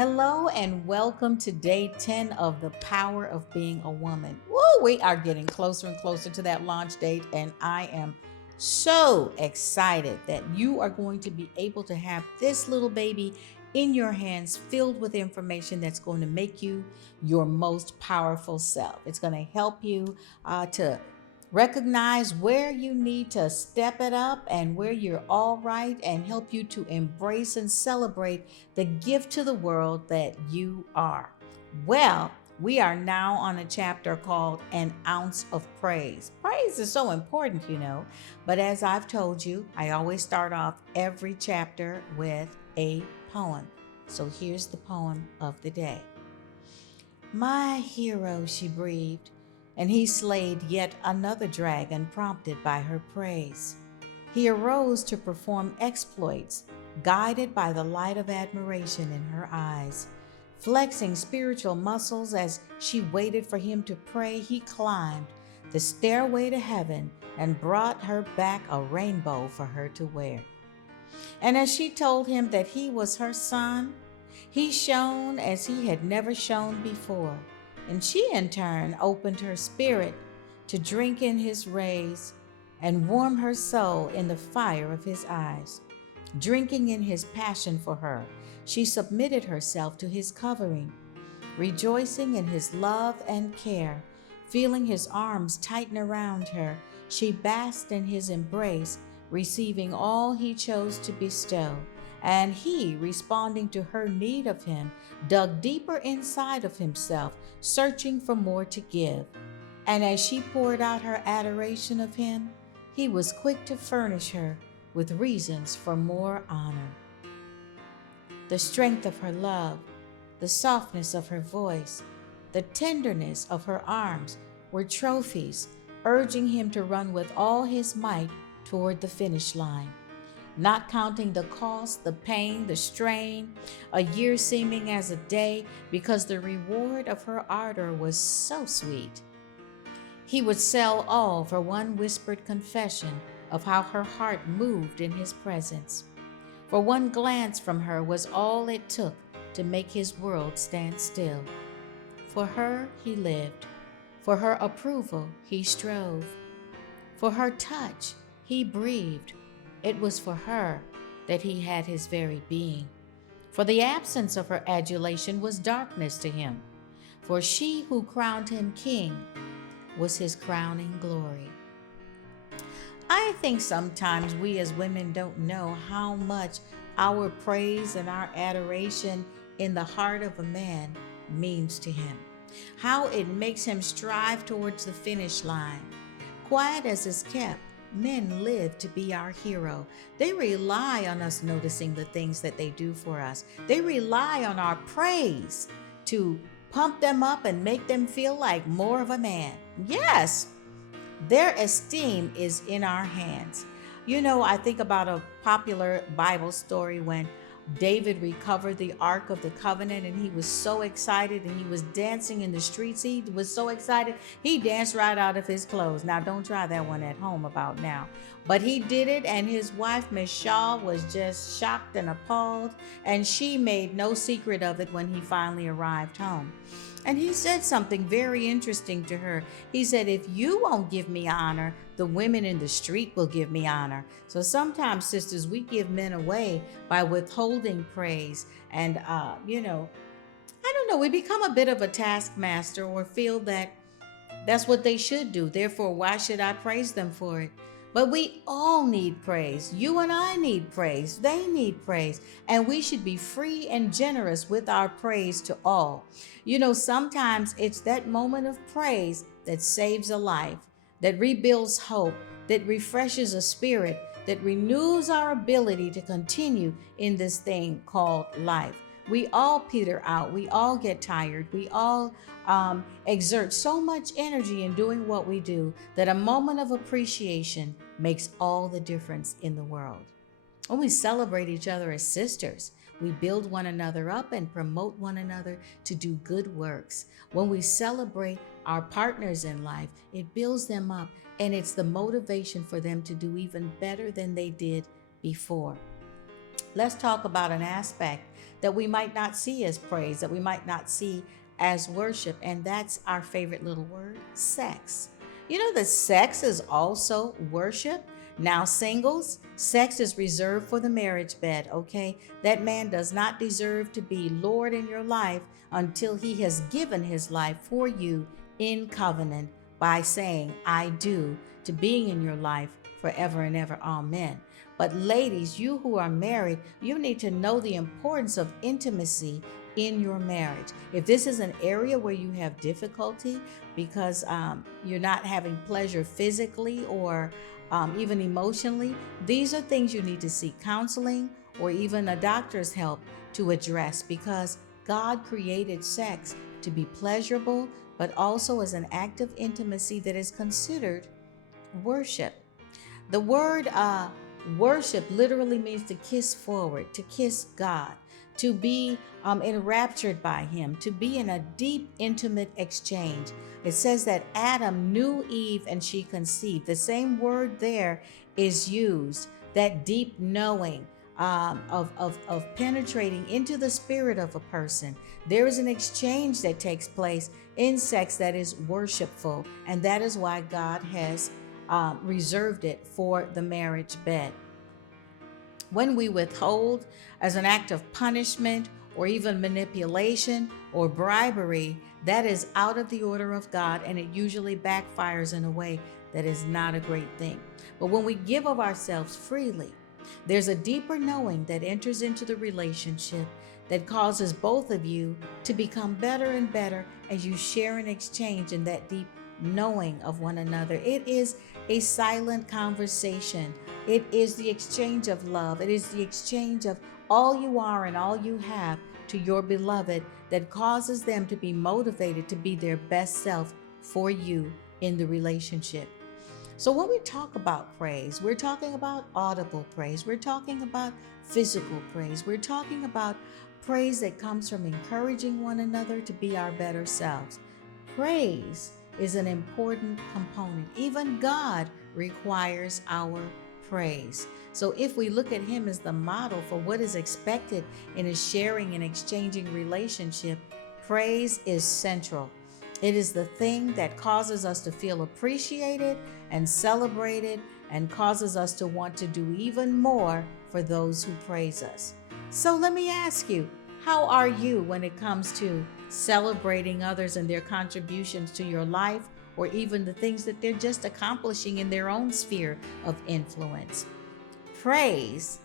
Hello and welcome to day 10 of The Power of Being a Woman. Woo, we are getting closer and closer to that launch date, and I am so excited that you are going to be able to have this little baby in your hands filled with information that's going to make you your most powerful self. It's going to help you to recognize where you need to step it up and where you're all right, and help you to embrace and celebrate the gift to the world that you are. Well, we are now on a chapter called An Ounce of Praise. Praise is so important, but as I've told you, I always start off every chapter with a poem. So here's the poem of the day. My hero, she breathed, and he slayed yet another dragon prompted by her praise. He arose to perform exploits, guided by the light of admiration in her eyes. Flexing spiritual muscles as she waited for him to pray, he climbed the stairway to heaven and brought her back a rainbow for her to wear. And as she told him that he was her son, he shone as he had never shone before. And she in turn opened her spirit to drink in his rays and warm her soul in the fire of his eyes. Drinking in his passion for her, she submitted herself to his covering, rejoicing in his love and care. Feeling his arms tighten around her, she basked in his embrace, receiving all he chose to bestow. And he, responding to her need of him, dug deeper inside of himself, searching for more to give. And as she poured out her adoration of him, he was quick to furnish her with reasons for more honor. The strength of her love, the softness of her voice, the tenderness of her arms were trophies, urging him to run with all his might toward the finish line. Not counting the cost, the pain, the strain, a year seeming as a day, because the reward of her ardor was so sweet. He would sell all for one whispered confession of how her heart moved in his presence. For one glance from her was all it took to make his world stand still. For her he lived, for her approval he strove, for her touch he breathed. It was for her that he had his very being. For the absence of her adulation was darkness to him. For she who crowned him king was his crowning glory. I think sometimes we as women don't know how much our praise and our adoration in the heart of a man means to him. How it makes him strive towards the finish line. Quiet as is kept, men live to be our hero. They rely on us noticing the things that they do for us. They rely on our praise to pump them up and make them feel like more of a man. Yes, their esteem is in our hands. I think about a popular Bible story when David recovered the Ark of the Covenant, and he was so excited, and he was dancing in the streets. He was so excited, he danced right out of his clothes. Now, don't try that one at home about now. But he did it, and his wife, Michal, was just shocked and appalled, and she made no secret of it when he finally arrived home. And he said something very interesting to her. He said, if you won't give me honor, the women in the street will give me honor. So sometimes, sisters, we give men away by withholding praise. And, I don't know, we become a bit of a taskmaster or feel that that's what they should do. Therefore, why should I praise them for it? But we all need praise. You and I need praise. They need praise. And we should be free and generous with our praise to all. Sometimes it's that moment of praise that saves a life, that rebuilds hope, that refreshes a spirit, that renews our ability to continue in this thing called life. We all peter out. We all get tired. We all exert so much energy in doing what we do that a moment of appreciation makes all the difference in the world. When we celebrate each other as sisters, we build one another up and promote one another to do good works. When we celebrate our partners in life, it builds them up, and it's the motivation for them to do even better than they did before. Let's talk about an aspect that we might not see as praise, that we might not see as worship. And that's our favorite little word, sex. You know that sex is also worship. Now, singles, sex is reserved for the marriage bed, okay? That man does not deserve to be Lord in your life until he has given his life for you in covenant by saying, I do, to being in your life forever and ever. Amen. But ladies, you who are married, you need to know the importance of intimacy in your marriage. If this is an area where you have difficulty because you're not having pleasure physically or even emotionally, these are things you need to seek counseling or even a doctor's help to address, because God created sex to be pleasurable, but also as an act of intimacy that is considered worship. The word worship literally means to kiss forward, to kiss God, to be enraptured by him, to be in a deep, intimate exchange. It says that Adam knew Eve and she conceived. The same word there is used, that deep knowing of penetrating into the spirit of a person. There is an exchange that takes place in sex that is worshipful, and that is why God has reserved it for the marriage bed. When we withhold as an act of punishment or even manipulation or bribery, that is out of the order of God, and it usually backfires in a way that is not a great thing. But when we give of ourselves freely, there's a deeper knowing that enters into the relationship that causes both of you to become better and better as you share and exchange in that deep knowing of one another. It is a silent conversation. It is the exchange of love. It is the exchange of all you are and all you have to your beloved that causes them to be motivated to be their best self for you in the relationship. So when we talk about praise, we're talking about audible praise. We're talking about physical praise. We're talking about praise that comes from encouraging one another to be our better selves. Praise is an important component. Even God requires our praise. So if we look at him as the model for what is expected in a sharing and exchanging relationship, praise is central. It is the thing that causes us to feel appreciated and celebrated and causes us to want to do even more for those who praise us. So let me ask you, how are you when it comes to celebrating others and their contributions to your life, or even the things that they're just accomplishing in their own sphere of influence? Praise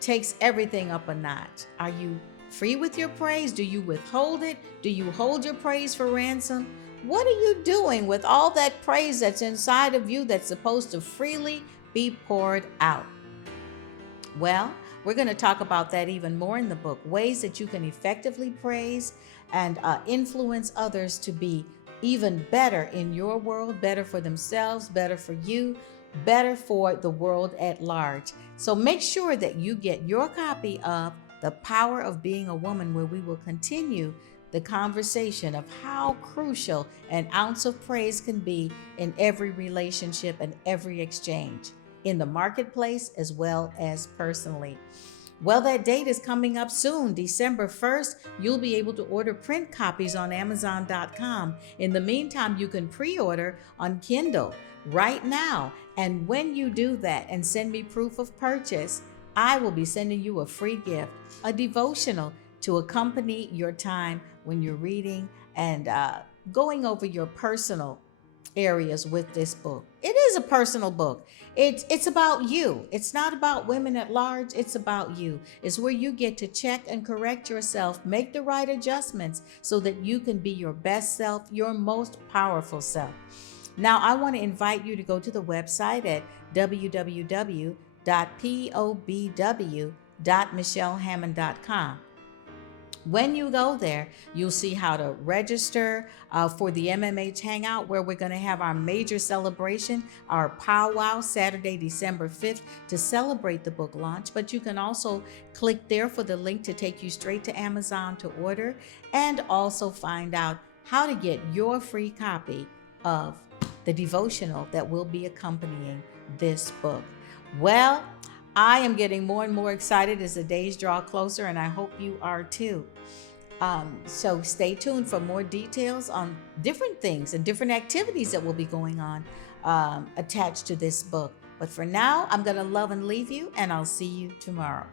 takes everything up a notch. Are you free with your praise? Do you withhold it? Do you hold your praise for ransom? What are you doing with all that praise that's inside of you that's supposed to freely be poured out? Well, we're going to talk about that even more in the book, ways that you can effectively praise and influence others to be even better in your world, better for themselves, better for you, better for the world at large. So make sure that you get your copy of The Power of Being a Woman, where we will continue the conversation of how crucial an ounce of praise can be in every relationship and every exchange, in the marketplace as well as personally. Well, that date is coming up soon, December 1st. You'll be able to order print copies on Amazon.com. In the meantime, you can pre-order on Kindle right now. And when you do that and send me proof of purchase, I will be sending you a free gift, a devotional to accompany your time when you're reading and going over your personal areas with this book. It is a personal book. It's about you. It's not about women at large. It's about you. It's where you get to check and correct yourself, make the right adjustments so that you can be your best self, your most powerful self. Now, I want to invite you to go to the website at www.pobw.michellehammond.com. When you go there, you'll see how to register for the MMH Hangout, where we're going to have our major celebration, our powwow, Saturday, December 5th, to celebrate the book launch. But you can also click there for the link to take you straight to Amazon to order, and also find out how to get your free copy of the devotional that will be accompanying this book. Well, I am getting more and more excited as the days draw closer, and I hope you are too. So stay tuned for more details on different things and different activities that will be going on attached to this book. But for now, I'm going to love and leave you, and I'll see you tomorrow.